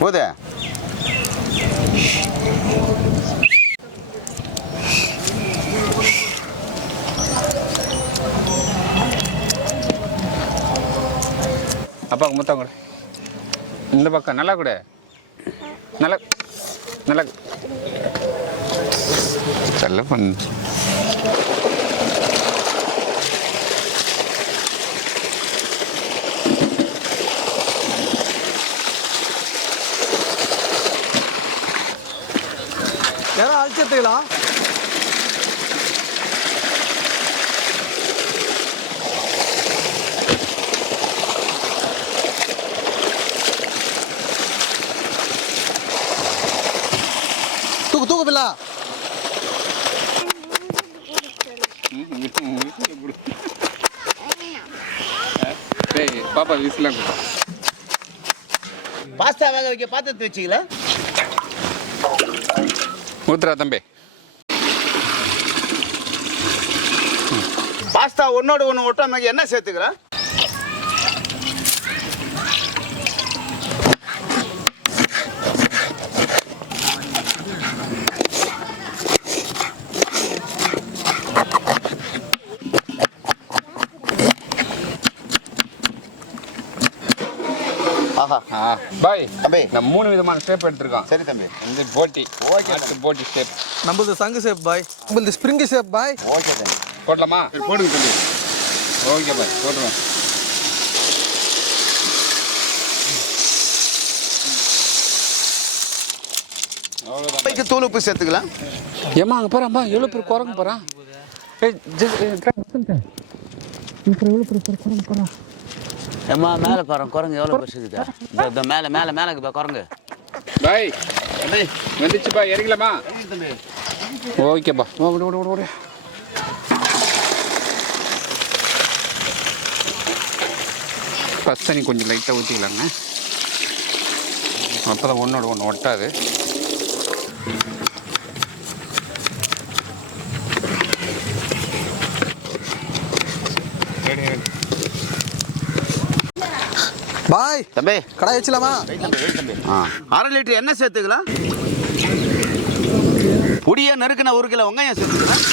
போதே அப்பாவுக்கு முத்தம் கொடு. இந்த பக்கம் நல்லா கொடு. நல்லா நல்லா செல்ல பண்ணு. யாரோ அழைச்சிட்டீங்களா? தூக்கு பிள்ளை. பாப்பா வீசலாம். பாஸ்தா வேக வைக்க பாத்திரத்தை வச்சுக்கல. ஊத்துறா தம்பி. பாஸ்தா ஒன்னோட ஒன்று ஒட்டாம என்ன சேர்த்துக்கிற? பாய் தம்பி, நம்ம 3 விதமான ஷேப் எடுத்துருக்கோம். சரி தம்பி, இந்த போட்டி. ஓகே, போட்டி ஷேப். நம்மளது சங்கு ஷேப் பாய். நம்மளது ஸ்ப்ரிங் ஷேப் பாய். ஓகே தம்பி, போடலாமா? போடுங்க தம்பி. ஓகே பாய், போட்டுருவோம். அவ்வளோதான். தூள் உப்பு சேர்த்துக்கலாம். ஏமா அங்கே போகிறாம்பா, எவ்வளோ பேர் குரங்கு போகிறான். ஏம்மா மேலே பாருங்க, குரங்கு எவ்வளோ பெருசுக்குதா. இந்த மேலே மேலே மேலே குரங்கு. பாய் வந்துச்சுப்பா, இறங்கலாமா? ஓகேப்பா, ஓடு. ஃபஸ்ட் தண்ணி கொஞ்சம் லைட்டாக ஊற்றிக்கலாங்க. அப்போ தான் ஒன்றோட ஒன்று ஒட்டாது. பாய் தம்பி, கடாய் வச்சலாமா? 1/2 லிட்டர் எண்ணெய் சேர்த்துக்கலாம். பொடியா நறுக்குன 1 கிலோ வெங்காயம் சேர்த்துக்கலாம்.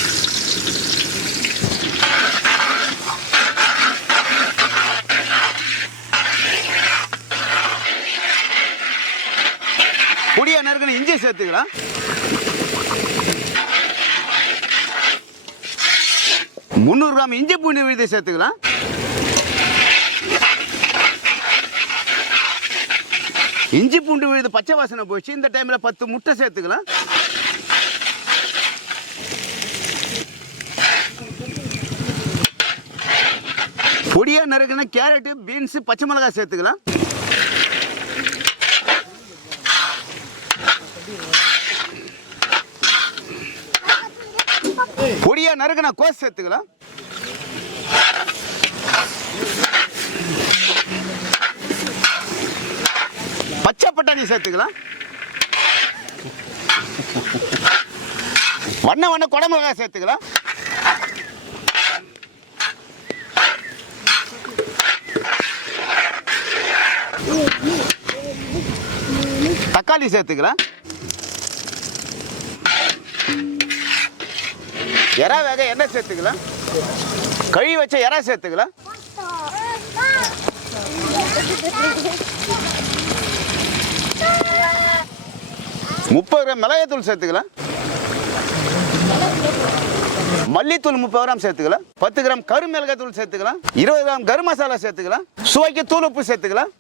பொடியா நறுக்குன இஞ்சி சேர்த்துக்கலாம். முந்நூறு கிராம் இஞ்சி பூண்டு விழுது சேர்த்துக்கலாம். இஞ்சி பூண்டு விழுது பச்சை வாசனை போச்சு. இந்த டைம்ல 10 முட்டை சேர்த்துக்கலாம். பொடியா நறுக்குன கேரட், பீன்ஸ், பச்சை மிளகாய் சேர்த்துக்கலாம். பொடியா நறுக்குன கோஸ் சேர்த்துக்கலாம். பச்சை பட்டாணி சேர்த்துக்கலாம். வண்ண குடமிளகாய் சேர்த்துக்கலாம். தக்காளி சேர்த்துக்கலாம். எறா வேக எண்ணெய் சேர்த்துக்கலாம். கழுவி வச்ச எறா சேர்த்துக்கலாம். முப்பது கிராம் மிளகாய்த்தூள் சேர்த்துக்கலாம். மல்லித்தூள் 30 கிராம் சேர்த்துக்கலாம். 10 கிராம் கரு மிளகாய் தூள் சேர்த்துக்கலாம். 20 கிராம் கரும் மசாலா சேர்த்துக்கலாம். சுவைக்கு தூள் உப்பு சேர்த்துக்கலாம்.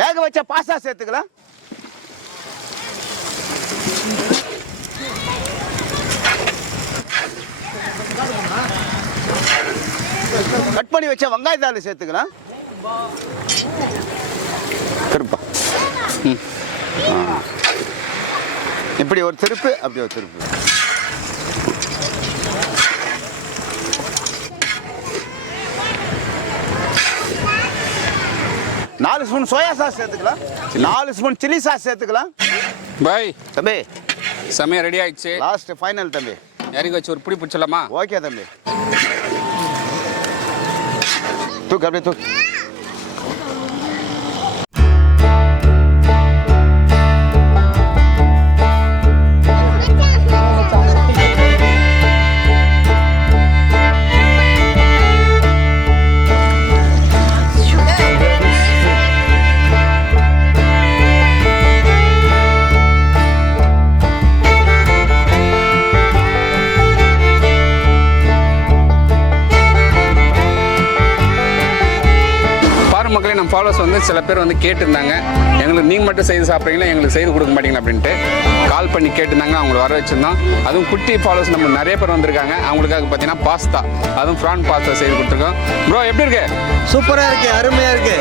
வேக வச்ச பாஸ்தா சேர்த்துக்கலாம். கட் பண்ணி வச்ச வெங்காயத்தாள் சேர்த்துக்கலாம். திருப்பா இப்படி ஒரு திருப்பு, அப்படி ஒரு திருப்பு. 4 ஸ்பூன் சோயா சாஸ் சேர்த்துக்கலாம் 4 ஸ்பூன் சில்லி சாஸ் சேர்த்துக்கலாம் பாய் தம்பி செமையா ரெடி ஆயிடுச்சு லாஸ்ட் ஃபைனல் தம்பி இறங்கி வச்சு ஒரு புடி பிடிச்சலாமா ஓகே தம்பி தூக்கு அப்படியே தூக்கு மக்களே நம்ம ஃபாலோவர்ஸ் வந்து சில பேர் வந்து கேட்டிருந்தாங்க எங்களுக்கு நீங்கள் மட்டும் செய்து சாப்பிட்றீங்களா எங்களுக்கு செய்து கொடுக்க மாட்டீங்களா அப்படின்ட்டு கால் பண்ணி கேட்டிருந்தாங்க அவங்களை வர வச்சுருந்தோம் அதுவும் குட்டி ஃபாலோவர்ஸ் நம்ம நிறைய பேர் வந்திருக்காங்க அவங்களுக்காக பார்த்தீங்கன்னா பாஸ்தா அதுவும் ப்ரான் பாஸ்தா செய்து கொடுத்துருக்கோம் ப்ரோ எப்படி இருக்கு சூப்பரா இருக்கு அருமையா இருக்கு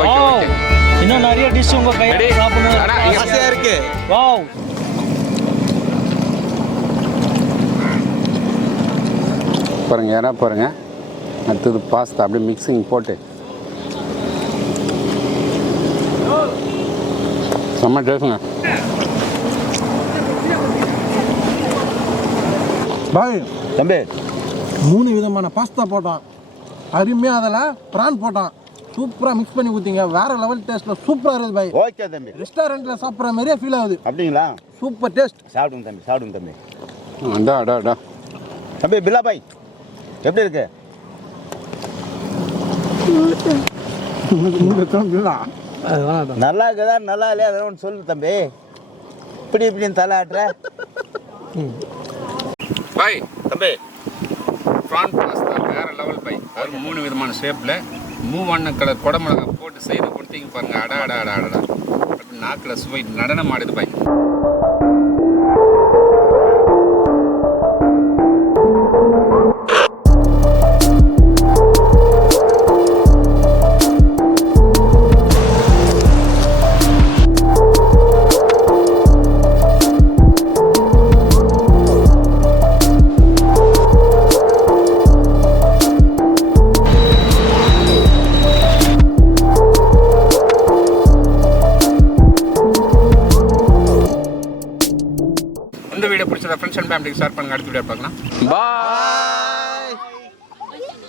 ஓகே ஓகே இன்னும் நிறைய டிஷ் உங்க கையில சாப்பிடணும் ஆசையா இருக்கு வாவ் பாருங்கள் யாரா பாருங்கள் அடுத்தது பாஸ்தா அப்படியே மிக்சிங் போட்டு செம்ம டேஸ்ட்டுங்க பாய் தம்பி 3 விதமான பாஸ்தா போட்டான் அருமையா அதில் பிரான் போட்டான் சூப்பராக மிக்ஸ் பண்ணி கொடுத்தீங்க வேற லெவல் டேஸ்ட்டில் சூப்பராக இருக்குது பாய் ஓகே தம்பி ரெஸ்டாரண்ட்டில் சாப்பிட்ற மாதிரியே ஃபீல் ஆகுது அப்படிங்களா சூப்பர் டேஸ்ட் சாப்பிடுங்க தம்பி அடா தம்பி பில்லா பாய் எப்படி இருக்கு நல்லா இருக்குதா நல்லா இல்லையா அதை ஒன்று சொல்லு தம்பி இப்படின்னு தலை ஆட்டுற பாய் தம்பி ப்ரான் பாஸ்தா வேறு லெவல் பாய் அது 3 விதமான ஷேப்பில் மூவண்ண கலர் குடமிளகா போட்டு செய்து கொடுத்தீங்க பாருங்க அடா அப்படி நாக்கில் சுவை நடனம் ஆடுது பாய் இந்த வீடியோ பிடிச்சத ஃப்ரெண்ட்ஸ் அண்ட் ஃபேமிலிக்கு ஷேர் பண்ணுங்க அடுத்த வீடியோ பார்க்கலாம் பாய்